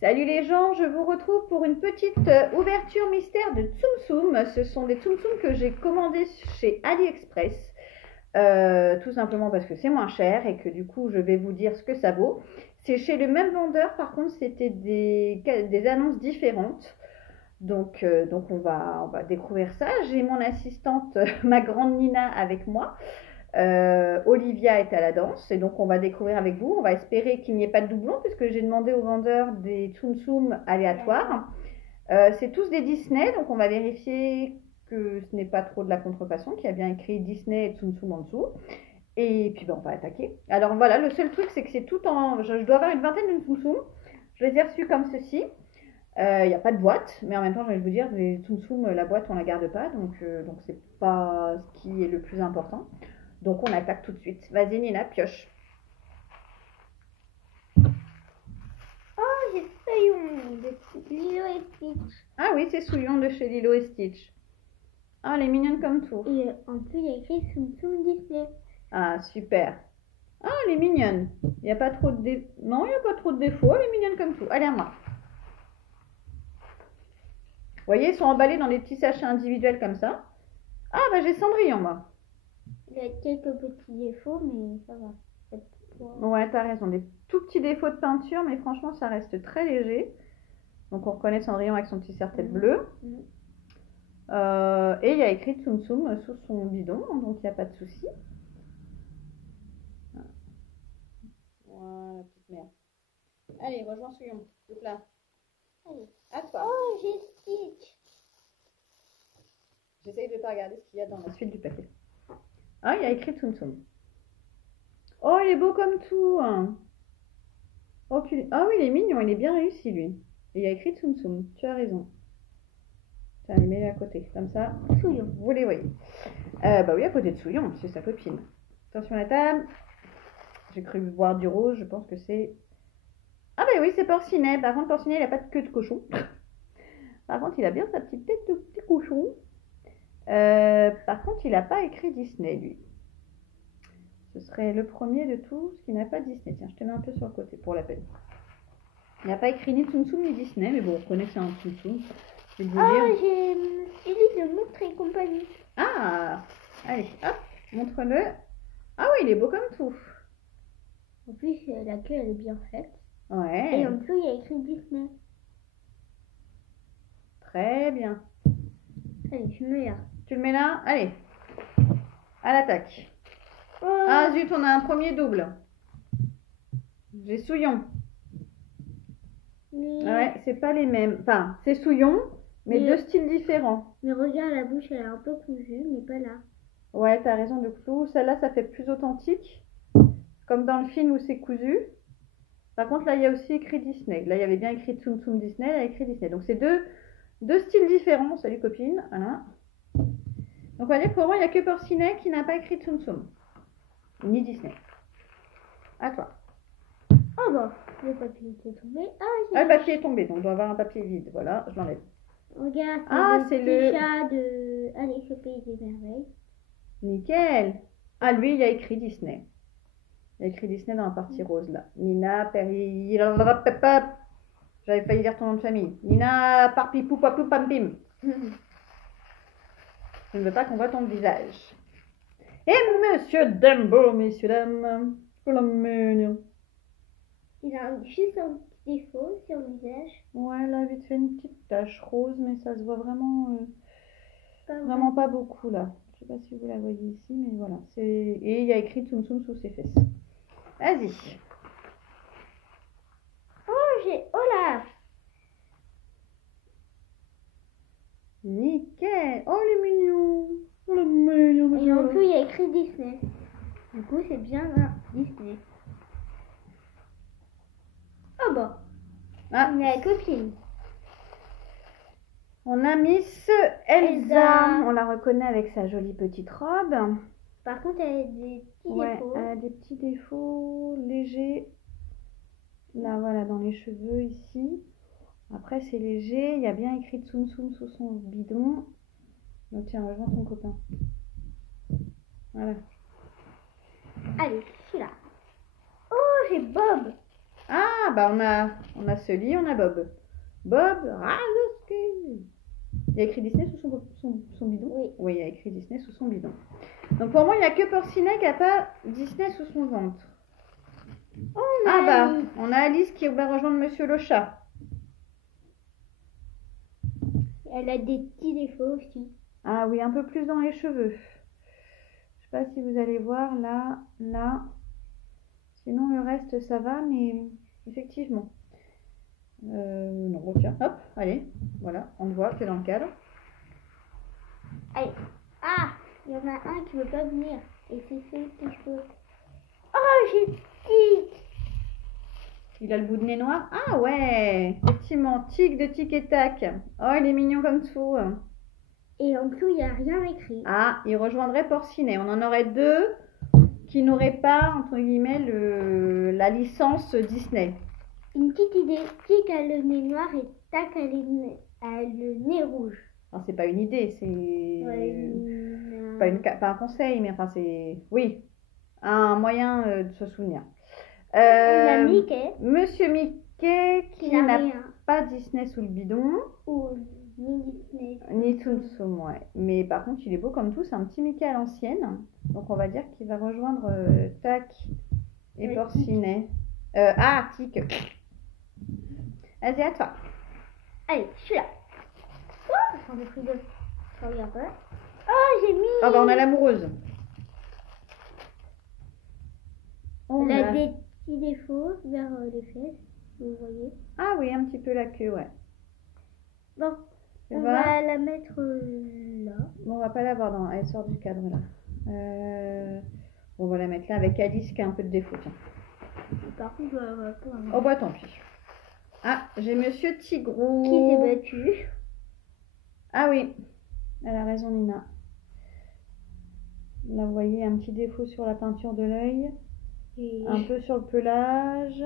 Salut les gens, je vous retrouve pour une petite ouverture mystère de Tsum Tsum. Ce sont des Tsum Tsum que j'ai commandés chez AliExpress. Tout simplement parce que c'est moins cher et que du coup je vais vous dire ce que ça vaut. C'est chez le même vendeur, par contre c'était des annonces différentes. Donc on va découvrir ça. J'ai mon assistante, ma grande Nina avec moi. Olivia est à la danse et donc on va découvrir avec vous. On va espérer qu'il n'y ait pas de doublons puisque j'ai demandé au vendeur des Tsum Tsum aléatoires. C'est tous des Disney, donc on va vérifier que ce n'est pas trop de la contrefaçon, qu'il y a bien écrit Disney et Tsum Tsum en dessous. Et puis on va attaquer. Alors voilà, le seul truc c'est que c'est tout en... Je dois avoir une vingtaine de Tsum Tsum. Je les ai reçus comme ceci. Il n'y a pas de boîte, mais en même temps, je vais vous dire, les Tsum Tsum, la boîte, on la garde pas, donc c'est pas ce qui est le plus important. Donc on attaque tout de suite. Vas-y Nina, pioche. Oh, j'ai Souillon de Lilo et Stitch. Ah oui, c'est Souillon de chez Lilo et Stitch. Ah, elle est mignonne comme tout. Et en plus, il y a écrit Tsum Tsum Disney. Ah, super. Ah, elle est mignonne. Il n'y a pas trop de défauts. Non, il n'y a pas trop de défauts. Elle est mignonne comme tout. Allez, à moi. Vous voyez, ils sont emballés dans des petits sachets individuels comme ça. Ah, bah j'ai Cendrillon, moi. Il y a quelques petits défauts, mais ça va. Ouais, t'as raison. Des tout petits défauts de peinture, mais franchement, ça reste très léger. Donc, on reconnaît Cendrillon avec son petit serre-tête bleu. Et il y a écrit Tsum Tsum sous son bidon, donc il n'y a pas de souci. Voilà, petite merde. Allez, rejoins Souillon. Donc là. Allez. À toi. Oh, j'ai Stitch. J'essaye de ne pas regarder ce qu'il y a dans la suite du paquet. Ah, il y a écrit Tsum Tsum. Oh, il est beau comme tout. Hein. Oh, ah oui, il est mignon, il est bien réussi lui. Et il y a écrit Tsum Tsum, tu as raison. Tiens, les mets à côté, comme ça, Souillon. vous les voyez. Bah oui, à côté de Souillon, c'est sa copine. Attention à la table. J'ai cru voir du rose, je pense que c'est... Ah bah oui, c'est Porcinet. Par contre, Porcinet, il n'a pas de queue de cochon. Par contre, il a bien sa petite tête de petit cochon. Par contre, il n'a pas écrit Disney, lui. Ce serait le premier de tous qui n'a pas Disney. Tiens, je te mets un peu sur le côté pour la peine. Il n'a pas écrit ni Tsum Tsum ni Disney, mais bon, on reconnaît que c'est un Tsum Tsum. Oh, j'ai Ellie de Montre et compagnie. Ah, allez, hop, montre-le. Ah oui, il est beau comme tout. En plus, la queue, elle est bien faite. Ouais. Et en dessous, il y a écrit Disney. Très bien. Allez, je mets là. Tu le mets là? Allez, à l'attaque. Oh. Ah zut, on a un premier double. J'ai Souillon. Ouais, c'est pas les mêmes. Enfin, c'est Souillon, mais deux styles différents. Mais regarde, la bouche, elle est un peu cousue, mais pas là. Ouais, t'as raison de clou. Celle-là, ça fait plus authentique. Comme dans le film où c'est cousu. Par contre, là, il y a aussi écrit Disney. Là, il y avait bien écrit Tsum Tsum Disney, là, il y a écrit Disney. Donc, c'est deux styles différents. Salut, copine. Voilà. Donc, on va dire que pour moi, il n'y a que Porcinet qui n'a pas écrit Tsum Tsum. Ni Disney. À toi. Oh bah, le papier est tombé. Ah, le papier est tombé, donc on doit avoir un papier vide. Voilà, je l'enlève. Regarde, c'est le chat de Alice au Pays des Merveilles. Nickel. Ah, lui, il y a écrit Disney. Il y a écrit Disney dans la partie rose, là. Nina, Perry... J'avais failli dire ton nom de famille. Nina, Parpipou, Papou, Pampim. Je ne veux pas qu'on voit ton visage. Et Monsieur Dumbo, messieurs, dames. Que la mignon. Il a juste un petit défaut sur le visage. Ouais, là, vite fait une petite tache rose, mais ça se voit vraiment, vraiment pas beaucoup, là. Je sais pas si vous la voyez ici, mais voilà. Et il y a écrit Tsum Tsum sous ses fesses. Vas-y. Oh, j'ai Olaf. Nickel. Oh, il est mignon. Oh, le mignon. Et en plus, il y a écrit Disney. Du coup, c'est bien là, Disney. Oh bah. Ah. Il y a la copine. On a Miss Elsa. On la reconnaît avec sa jolie petite robe. Par contre, elle a des petits défauts. Elle a des petits défauts légers. Là, voilà, dans les cheveux ici. Après, c'est léger. Il y a bien écrit Tsum Tsum sous son bidon. Donc, tiens, rejoins ton copain. Voilà. Allez, celui-là. Oh, j'ai Bob. Ah, bah on a Sully, on a Bob. Bob, il y a écrit Disney sous son bidon? Oui. Oui, il y a écrit Disney sous son bidon. Donc pour moi, il n'y a que Porcinet qui n'a pas Disney sous son ventre. On a Alice qui va rejoindre Monsieur le chat. Elle a des petits défauts aussi. Ah oui, un peu plus dans les cheveux. Je sais pas si vous allez voir là. Sinon le reste ça va, mais effectivement. Non, bon, tiens, hop, allez, voilà, on le voit, c'est dans le cadre. Allez. Ah, il y en a un qui veut pas venir. Et c'est celui que je veux. Oh, j'ai tic. Il a le bout de nez noir. Ah ouais, effectivement, tic de tic et tac. Oh, il est mignon comme tout. Et en dessous, il n'y a rien écrit. Ah, il rejoindrait Porcinet. On en aurait deux qui n'auraient pas, entre guillemets, la licence Disney. Une petite idée. Tic a le nez noir et tac a le nez rouge. Alors, c'est pas une idée, c'est pas un conseil, mais enfin, c'est. Oui, un moyen de se souvenir. Mickey. Monsieur Mickey qui n'a pas Disney sous le bidon. Ou ni Disney. Ni Tsum Tsum, ouais. Mais par contre, il est beau comme tout, c'est un petit Mickey à l'ancienne. Donc on va dire qu'il va rejoindre Tac et Porcinet. Tic. Vas-y, à toi. Allez, je suis là. Oh, j'en ai pris deux. Je regarde pas. Oh, j'ai mis. Ah bah on a l'amoureuse. Elle a des petits défauts vers les fesses, vous voyez. Ah oui, un petit peu la queue, ouais. Bon, on va la mettre là. Bon, on va pas la voir dans. Elle sort du cadre là. On va la mettre là avec Alice qui a un peu de défaut. Tiens. Par contre, oh bah tant pis. Ah, j'ai Monsieur Tigrou. Qui s'est battu. Ah oui, elle a raison Nina. Là vous voyez un petit défaut sur la peinture de l'œil. Un peu sur le pelage.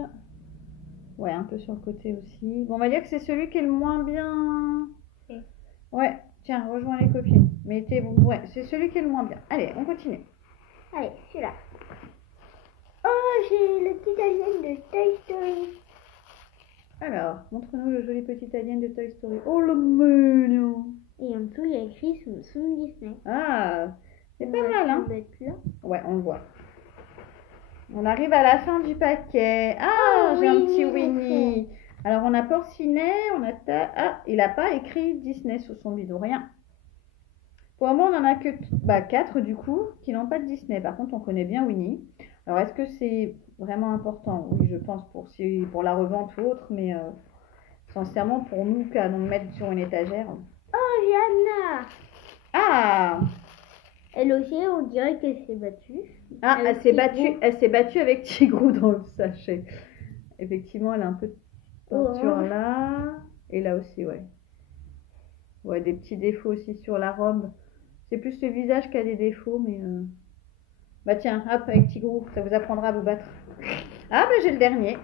Ouais, un peu sur le côté aussi. Bon, on va dire que c'est celui qui est le moins bien. Ouais, tiens, rejoins les copines. Mais ouais, c'est celui qui est le moins bien. Allez, on continue. Allez, celui-là. Oh, j'ai le petit alien de Toy Story. Alors, montre-nous le joli petit alien de Toy Story. Oh, le mignon. Et en dessous, il y a écrit Tsum Disney. Ah, c'est pas mal, hein. Là. Ouais, on le voit. On arrive à la fin du paquet. Ah, j'ai un petit Winnie. Alors, on a Porcinet, on a il n'a pas écrit Disney sur son bidon, rien. Pour le moment, on en a que 4 du coup qui n'ont pas de Disney. Par contre, on connaît bien Winnie. Alors, est-ce que c'est vraiment important? Oui, je pense pour la revente ou autre, mais sincèrement, pour nous, qu'à nous mettre sur une étagère. Oh, j'ai Anna. Ah! Elle aussi, on dirait qu'elle s'est battue. Ah, elle s'est battue avec Tigrou dans le sachet. Effectivement, elle a un peu de peinture là. Et là aussi, ouais. Ouais, des petits défauts aussi sur la robe. C'est plus le visage qui a des défauts, mais... Bah tiens, hop, avec Tigrou, ça vous apprendra à vous battre. Ah, bah j'ai le dernier.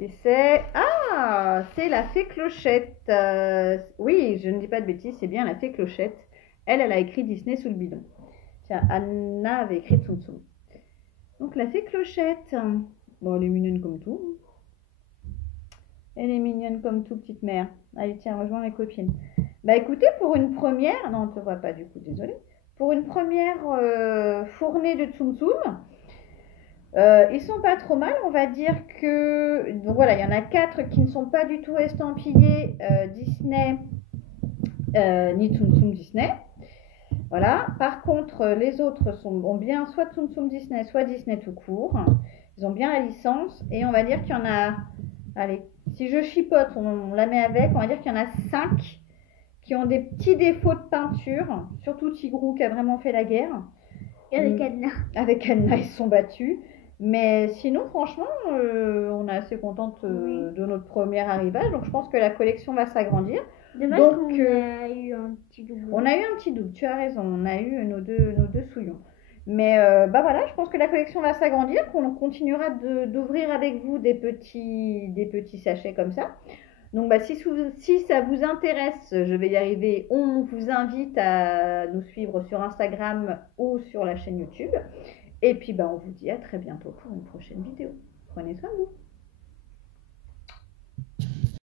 Et c'est... Ah, c'est la fée Clochette. Oui, je ne dis pas de bêtises, c'est bien la fée Clochette. Elle a écrit Disney sous le bidon. Tiens, Anna avait écrit Tsum Tsum. Donc la fée Clochette. Bon, elle est mignonne comme tout. Elle est mignonne comme tout, petite mère. Allez, tiens, rejoins les copines. Bah écoutez, pour une première... Non, on ne te voit pas du coup, désolée. Pour une première fournée de Tsum Tsum, ils sont pas trop mal. On va dire que... Donc voilà, il y en a 4 qui ne sont pas du tout estampillés Disney ni Tsum Tsum Disney. Voilà. Par contre, les autres ont bien soit Tsum Tsum Disney, soit Disney tout court. Ils ont bien la licence. Et on va dire qu'il y en a... Allez, si je chipote, on la met avec. On va dire qu'il y en a 5 qui ont des petits défauts de peinture. Surtout Tigrou qui a vraiment fait la guerre. Et avec Anna. Avec Anna, ils se sont battus. Mais sinon, franchement, on est assez contente de notre premier arrivage. Donc, je pense que la collection va s'agrandir. Dommage qu'on a eu un petit double. On a eu un petit double, tu as raison. On a eu nos deux souillons. Mais bah voilà, je pense que la collection va s'agrandir, qu'on continuera d'ouvrir avec vous des petits sachets comme ça. Donc bah, si ça vous intéresse, je vais y arriver, on vous invite à nous suivre sur Instagram ou sur la chaîne YouTube. Et puis bah, on vous dit à très bientôt pour une prochaine vidéo. Prenez soin de vous.